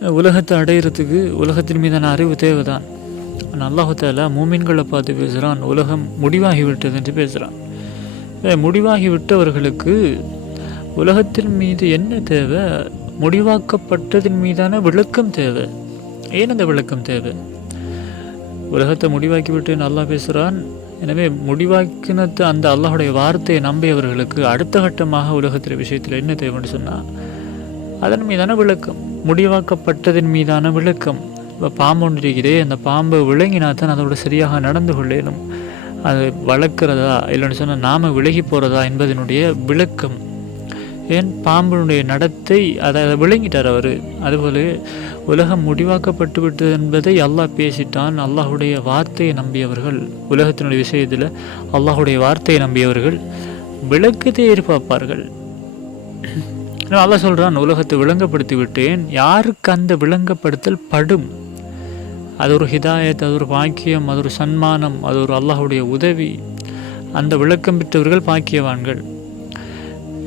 உலகத்தை அடையிறதுக்கு உலகத்தின் மீதான அறிவு தேவைதான். ஆனால் அல்லாஹால மூமின்களை பார்த்து பேசுகிறான் உலகம் முடிவாகி விட்டது என்று பேசுகிறான் முடிவாகிவிட்டவர்களுக்கு உலகத்தின் மீது என்ன தேவை? முடிவாக்கப்பட்டதின் மீதான விளக்கம் தேவை. ஏன் அந்த விளக்கம் தேவை? உலகத்தை முடிவாக்கி விட்டு நல்லா பேசுகிறான் எனவே முடிவாக்கினது அந்த அல்லாஹுடைய வார்த்தையை நம்பியவர்களுக்கு அடுத்த கட்டமாக உலகத்தில் விஷயத்தில் என்ன தேவைன்னு சொன்னால் அதன் மீதான விளக்கம். முடிவாக்கப்பட்டதின் மீதான விளக்கம். இப்போ பாம்பு ஒன்று இருக்கிறே அந்த பாம்பை விளங்கினா தான் அதோட சரியாக நடந்து கொள்ளேனும். அது வளர்க்குறதா இல்லைன்னு சொன்னால் நாம் விலகி போகிறதா என்பதனுடைய விளக்கம். ஏன்? பாம்பினுடைய நடத்தை அதை அதை விளங்கிட்டார் அவர். அதுபோல உலகம் முடிவாக்கப்பட்டு விட்டது என்பதை அல்லாஹ் பேசிட்டான். அல்லாஹுடைய வார்த்தையை நம்பியவர்கள் உலகத்தினுடைய விஷயத்தில் அல்லாஹுடைய வார்த்தையை நம்பியவர்கள் விளக்கத்தை எதிர்பார்ப்பார்கள் அல்ல சொல்கிறான் உலகத்தை விளங்கப்படுத்தி விட்டேன் யாருக்கு அந்த விளங்கப்படுத்தல் படும்? அது ஒரு ஹிதாயத் அது ஒரு பாக்கியம் அது ஒரு சன்மானம் அது ஒரு அல்லாஹுடைய உதவி. அந்த விளக்கம் பெற்றவர்கள் பாக்கியவான்கள்.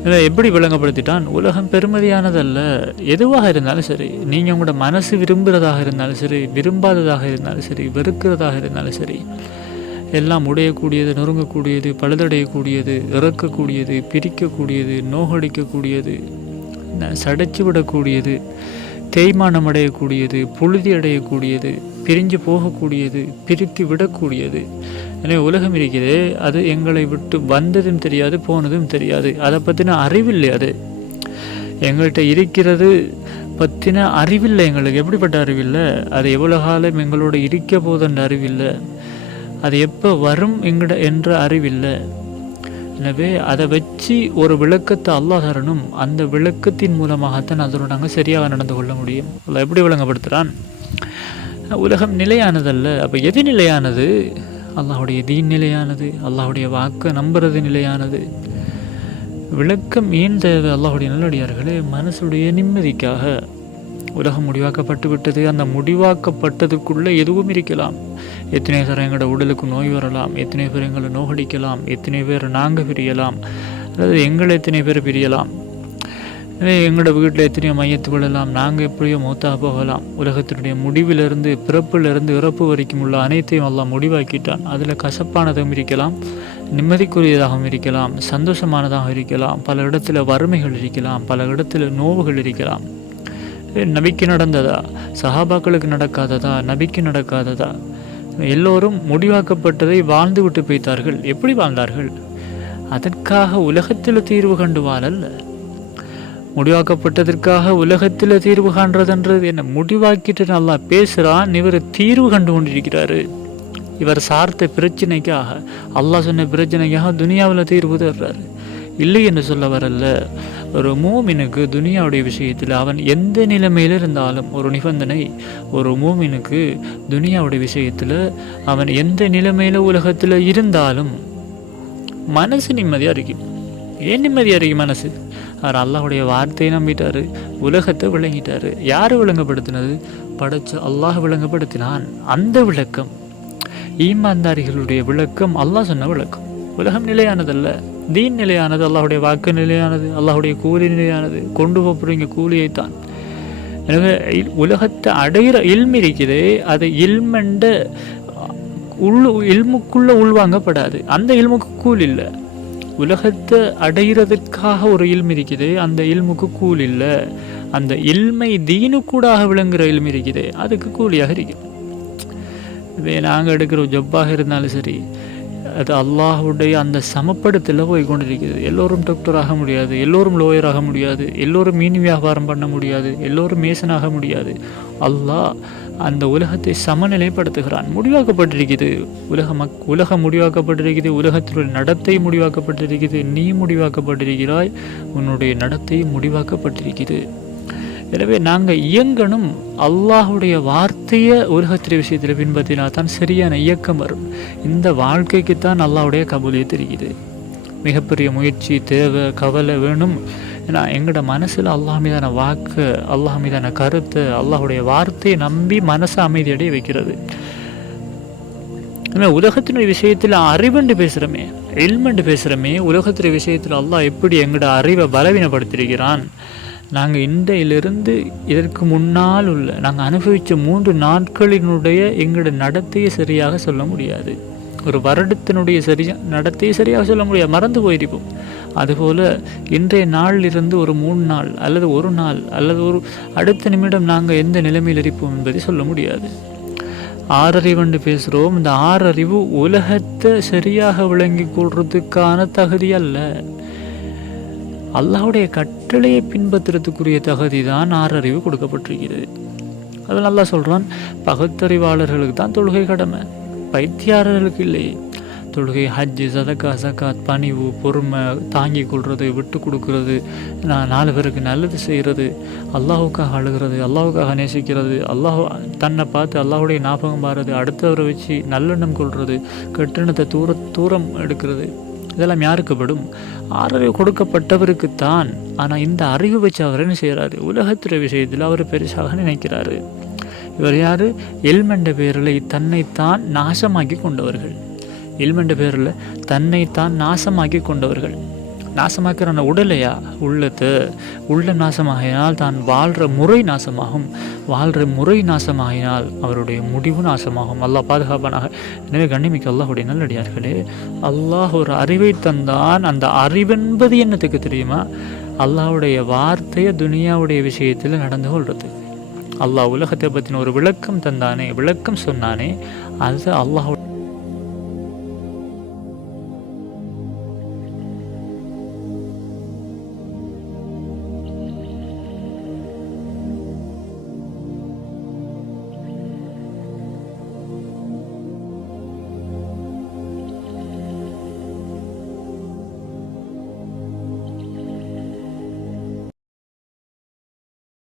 இதை எப்படி விளங்கப்படுத்திட்டான்? உலகம் பெருமதியானதல்ல. எதுவாக இருந்தாலும் சரி நீங்கள் உங்களோட மனசு விரும்புகிறதாக இருந்தாலும் சரி விரும்பாததாக இருந்தாலும் சரி வெறுக்கிறதாக இருந்தாலும் சரி எல்லாம் உடையக்கூடியது நொறுங்கக்கூடியது பழுதடையக்கூடியது இறக்கக்கூடியது பிரிக்கக்கூடியது நோகடிக்கக்கூடியது சடைச்சு விடக்கூடியது தேய்மானம் அடையக்கூடியது புழுதி அடையக்கூடியது பிரிஞ்சு போகக்கூடியது பிரித்து விடக்கூடியது. எனவே உலகம் இருக்குது அது எங்களை விட்டு வந்ததும் தெரியாது போனதும் தெரியாது. அதை பற்றின அறிவில்லை அது. எங்கள்கிட்ட இருக்கிறது பற்றின அறிவில்லை எங்களுக்கு. எப்படிப்பட்ட அறிவில்லை? அது எவ்வளோ காலம் எங்களோட இருக்க போதுன்ற அறிவில்லை. அது எப்போ வரும் எங்கட என்ற அறிவில்லை. எனவே அதை வச்சு ஒரு விளக்கத்தை அல்லாஹ் தரணும். அந்த விளக்கத்தின் மூலமாகத்தான் அதோட நாங்கள் சரியாக நடந்து கொள்ள முடியும். அதை எப்படி விளங்கப்படுத்துகிறான் உலகம் நிலையானதல்ல. அப்போ எது நிலையானது? அல்லாஹுடைய தீன் நிலையானது. அல்லாஹுடைய வாக்கை நம்புறது நிலையானது. விளக்கம் ஏன் தேவை? அல்லாஹுடைய நல்லடியார்களே மனசுடைய நிம்மதிக்காக. உலகம் முடிவாக்கப்பட்டு விட்டது அந்த முடிவாக்கப்பட்டதுக்குள்ளே எதுவும் இருக்கலாம். எத்தனை பேர் எங்களோட உடலுக்கு நோய் வரலாம். எத்தனை பேர் எங்களை நோகடிக்கலாம். எத்தனை பேர் நாங்கள் பிரியலாம். அதாவது எங்களை எத்தனை பேர் பிரியலாம். எங்களோட வீட்டில் எத்தனையோ மையத்துகள் எல்லாம் நாங்கள் எப்படியோ மூத்தாக போகலாம். உலகத்தினுடைய முடிவிலிருந்து பிறப்பிலிருந்து இறப்பு வரைக்கும் உள்ள அனைத்தையும் எல்லாம் முடிவாக்கிட்டான். அதில் கசப்பானதும் இருக்கலாம். நிம்மதிக்குரியதாகவும் இருக்கலாம். சந்தோஷமானதாகவும் இருக்கலாம். பல இடத்துல வறுமைகள் இருக்கலாம். பல இடத்துல நோவுகள் இருக்கலாம். நபிக்கு நடந்ததா? சஹாபாக்களுக்கு நடக்காததா? நபிக்கு நடக்காததா? எல்லோரும் முடிவாக்கப்பட்டதை வாழ்ந்து விட்டு போய்த்தார்கள். எப்படி வாழ்ந்தார்கள்? அதற்காக உலகத்தில் தீர்வு கண்டு வாழல்ல முடிவாக்கப்பட்டதற்காக உலகத்தில் தீர்வு காண்றதுன்றது என்ன முடிவாக்கிட்டு நல்லா பேசுகிறான் இவர் தீர்வு கண்டு கொண்டிருக்கிறாரு இவர் சார்த்த பிரச்சனைக்காக அல்லாஹ் சொன்ன பிரச்சனைக்காக துனியாவில் தீர்வு தர்றாரு இல்லை என்று சொல்ல வரல ஒரு மூமினுக்கு துனியாவுடைய விஷயத்தில் அவன் எந்த நிலைமையில் இருந்தாலும் ஒரு நிபந்தனை ஒரு மூமினுக்கு துனியாவுடைய விஷயத்தில் அவன் எந்த நிலைமையில் உலகத்தில் இருந்தாலும் மனசு நிம்மதியாக இருக்கும் ஏன் நிம்மதியாக இருக்கும் மனசு? அவர் அல்லாஹுடைய வார்த்தையை நம்பிட்டாரு உலகத்தை விளங்கிட்டார். யார் விளங்கப்படுத்தினது? படைச்சு அல்லாஹ் விளங்கப்படுத்தினான். அந்த விளக்கம் ஈமாந்தாரிகளுடைய விளக்கம் அல்லாஹ் சொன்ன விளக்கம். உலகம் நிலையானதல்ல. தீன் நிலையானது அல்லாஹுடைய வாக்கு நிலையானது அல்லாஹுடைய கூலி நிலையானது கொண்டு போகிறீங்க கூலியைத்தான். எனவே உலகத்தை அடையிற இல்மு இருக்குது. அது இல்மெண்ட உள் இல்முக்குள்ளே உள்வாங்கப்படாது. அந்த இல்முக்கு கூல் இல்லை. உலகத்தை அடையிறதுக்காக ஒரு இல்மு இருக்குது. அந்த இல்முக்கு கூல் இல்லை. அந்த இல்மை தீனுக்கூடாக விளங்குற இல்மு இருக்குது. அதுக்கு கூலியாக இருக்குது. இதே நாங்கள் எடுக்கிற ஜப்பாக இருந்தாலும் சரி அது அல்லாஹுடைய அந்த சமப்படத்தில் போய் கொண்டிருக்கிறது எல்லோரும் டாக்டர் ஆக முடியாது எல்லோரும் லோயர் ஆக முடியாது எல்லோரும் மீன் வியாபாரம் பண்ண முடியாது எல்லோரும் மேசனாக முடியாது. அல்லாஹ் அந்த உலகத்தை சமநிலைப்படுத்துகிறான். முடிவாக்கப்பட்டிருக்குது. உலக மக் உலகம் முடிவாக்கப்பட்டிருக்குது. உலகத்தினுடைய நடத்தை முடிவாக்கப்பட்டிருக்குது. நீ முடிவாக்கப்பட்டிருக்கிறாய். உன்னுடைய நடத்தை முடிவாக்கப்பட்டிருக்குது. எனவே நாங்கள் இயங்கணும். அல்லாஹுடைய வார்த்தையை உலகத்திர விஷயத்தில் பின்பற்றினா தான் சரியான இயக்கம் வரும். இந்த வாழ்க்கைக்கு தான் அல்லாஹுடைய கபூலியை தெரியுது. மிகப்பெரிய முயற்சி தேவை கவலை வேணும். ஏன்னா எங்களோட மனசில் அல்லாஹ் மீதான வாக்கு அல்லாஹ் மீதான கருத்து அல்லாஹுடைய வார்த்தையை நம்பி மனசை அமைதியடைய வைக்கிறது. உலகத்தினுடைய விஷயத்தில் அறிவுண்டு பேசுகிறோமே எல்மெண்டு பேசுகிறோமே உலகத்துடைய விஷயத்தில் அல்லாஹ் எப்படி எங்களோட அறிவை பலவீனப்படுத்தியிருக்கிறான்? நாங்கள் இன்றையிலிருந்து இதற்கு முன்னால் உள்ள நாங்கள் அனுபவித்த மூன்று நாட்களினுடைய எங்களோட நடத்தையை சரியாக சொல்ல முடியாது. ஒரு வருடத்தினுடைய சரியா நடத்தையை சரியாக சொல்ல முடியாது. மறந்து போயிருப்போம். அதுபோல் இன்றைய நாளிலிருந்து ஒரு மூணு நாள் அல்லது ஒரு நாள் அல்லது ஒரு அடுத்த நிமிடம் நாங்கள் எந்த நிலைமையில் இருப்போம் என்பதை சொல்ல முடியாது. ஆறறிவுன்னு பேசுகிறோம். இந்த ஆறறிவு உலகத்தை சரியாக விளங்கி கொள்றதுக்கான தகுதி அல்ல. அல்லாவுடைய கட்டளையை பின்பற்றுறதுக்குரிய தகுதி தான் ஆறறிவு கொடுக்கப்பட்டிருக்கிறது. அது நல்லா சொல்கிறான் பகுத்தறிவாளர்களுக்கு தான் தொழுகை கடமை பைத்தியாரர்களுக்கு இல்லை. தொழுகை ஹஜ்ஜு சதக்கா சக்காத் பணிவு பொறுமை தாங்கி கொள்வது விட்டு கொடுக்கறது நான் நாலு பேருக்கு நல்லது செய்கிறது அல்லாஹுக்காக அழுகிறது அல்லாஹுக்காக நேசிக்கிறது அல்லாஹ் தன்னை பார்த்து அல்லாஹுடைய ஞாபகம் பாருது அடுத்தவரை வச்சு நல்லெண்ணம் கொள்வது கெட்டெண்ணத்தை தூர தூரம் எடுக்கிறது. இதெல்லாம் யாருக்கு படும்? கொடுக்கப்பட்டவருக்கு கொடுக்கப்பட்டவருக்குத்தான். ஆனால் இந்த அறிவு வச்சு அவர் என்ன செய்கிறாரு உலகத்துறை விஷயத்தில் அவர் பெருசாக நினைக்கிறாரு. இவர் யார்? எல்மெண்ட பேரில் தன்னைத்தான் நாசமாக்கி கொண்டவர்கள். எல்மெண்ட பேரில் தன்னைத்தான் நாசமாக்கி கொண்டவர்கள். நாசமாக்குறான உடலையா? உள்ளத்தை உள்ள நாசமாகினால் தான் வாழ்கிற முறை நாசமாகும். வாழ்கிற முறை நாசமாகினால் அவருடைய முடிவு நாசமாகும். அல்லாஹ் பாதுகாப்பானாக. எனவே கண்ணிமிக்க அல்லாஹுடைய நல்லடியார்களே அல்லாஹ் ஒரு அறிவை தந்தான். அந்த அறிவென்பது என்னத்துக்கு தெரியுமா? அல்லாஹுடைய வார்த்தையை துனியாவுடைய விஷயத்தில் நடந்து கொள்வது அல்லாஹ் உலகத்தை பற்றின ஒரு விளக்கம் தந்தானே விளக்கம் சொன்னானே அது அல்லாஹ்